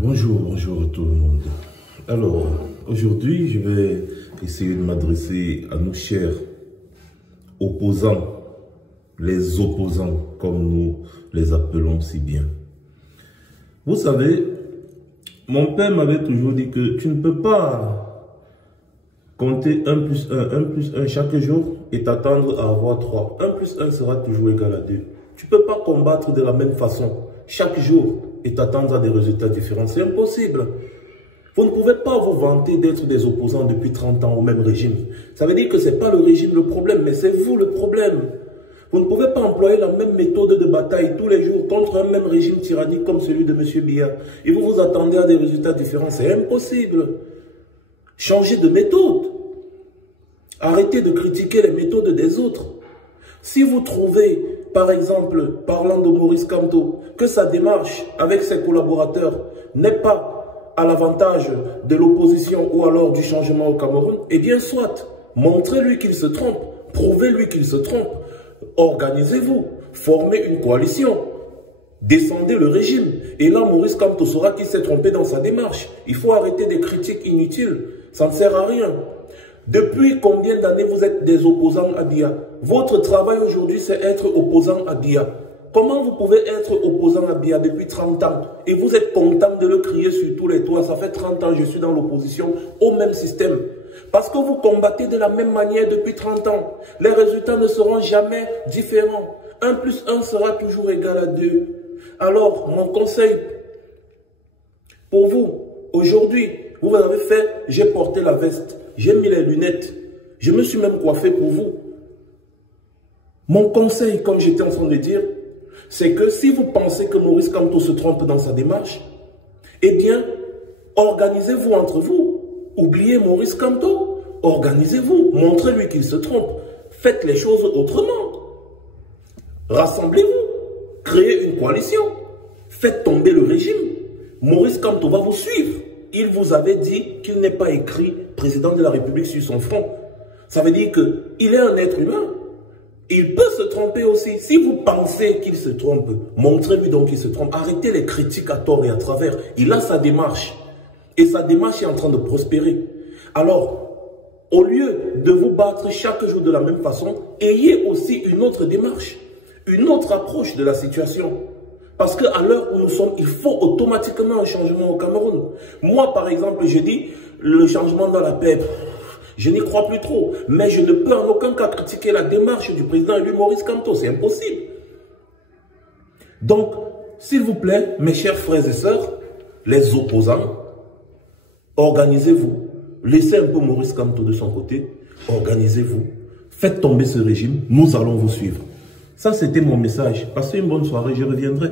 Bonjour tout le monde. Alors, aujourd'hui, je vais essayer de m'adresser à nos chers opposants, les opposants, comme nous les appelons si bien. Vous savez, mon père m'avait toujours dit que tu ne peux pas compter 1 plus 1 chaque jour et t'attendre à avoir 3. 1 plus 1 sera toujours égal à 2. Tu ne peux pas combattre de la même façon chaque jour et t'attendre à des résultats différents. C'est impossible. Vous ne pouvez pas vous vanter d'être des opposants depuis 30 ans au même régime. Ça veut dire que ce n'est pas le régime le problème, mais c'est vous le problème. Vous ne pouvez pas employer la même méthode de bataille tous les jours contre un même régime tyrannique comme celui de M. Biya. Et vous vous attendez à des résultats différents. C'est impossible. Changez de méthode. Arrêtez de critiquer les méthodes des autres. Si vous trouvez, par exemple, parlant de Maurice Kamto, que sa démarche avec ses collaborateurs n'est pas à l'avantage de l'opposition ou alors du changement au Cameroun, eh bien soit, montrez-lui qu'il se trompe, prouvez-lui qu'il se trompe, organisez-vous, formez une coalition, descendez le régime. Et là, Maurice Kamto saura qu'il s'est trompé dans sa démarche. Il faut arrêter des critiques inutiles, ça ne sert à rien. Depuis combien d'années vous êtes des opposants à Biya? Votre travail aujourd'hui, c'est être opposant à Biya. Comment vous pouvez être opposant à Biya depuis 30 ans et vous êtes content de le crier sur tous les toits? Ça fait 30 ans que je suis dans l'opposition au même système. Parce que vous combattez de la même manière depuis 30 ans. Les résultats ne seront jamais différents. 1 plus 1 sera toujours égal à 2. Alors, mon conseil pour vous, aujourd'hui, vous avez fait, j'ai porté la veste. J'ai mis les lunettes. Je me suis même coiffé pour vous. Mon conseil, comme j'étais en train de dire, c'est que si vous pensez que Maurice Kamto se trompe dans sa démarche, eh bien, organisez-vous entre vous. Oubliez Maurice Kamto. Organisez-vous. Montrez-lui qu'il se trompe. Faites les choses autrement. Rassemblez-vous. Créez une coalition. Faites tomber le régime. Maurice Kamto va vous suivre. Il vous avait dit qu'il n'est pas écrit président de la République sur son front. Ça veut dire qu'il est un être humain. Il peut se tromper aussi. Si vous pensez qu'il se trompe, montrez-lui donc qu'il se trompe. Arrêtez les critiques à tort et à travers. Il a sa démarche. Et sa démarche est en train de prospérer. Alors, au lieu de vous battre chaque jour de la même façon, ayez aussi une autre démarche, une autre approche de la situation. Parce qu'à l'heure où nous sommes, il faut automatiquement un changement au Cameroun. Moi, par exemple, je dis, le changement dans la paix, je n'y crois plus trop. Mais je ne peux en aucun cas critiquer la démarche du président élu Maurice Kamto. C'est impossible. Donc, s'il vous plaît, mes chers frères et sœurs, les opposants, organisez-vous. Laissez un peu Maurice Kamto de son côté. Organisez-vous. Faites tomber ce régime. Nous allons vous suivre. Ça, c'était mon message. Passez une bonne soirée. Je reviendrai.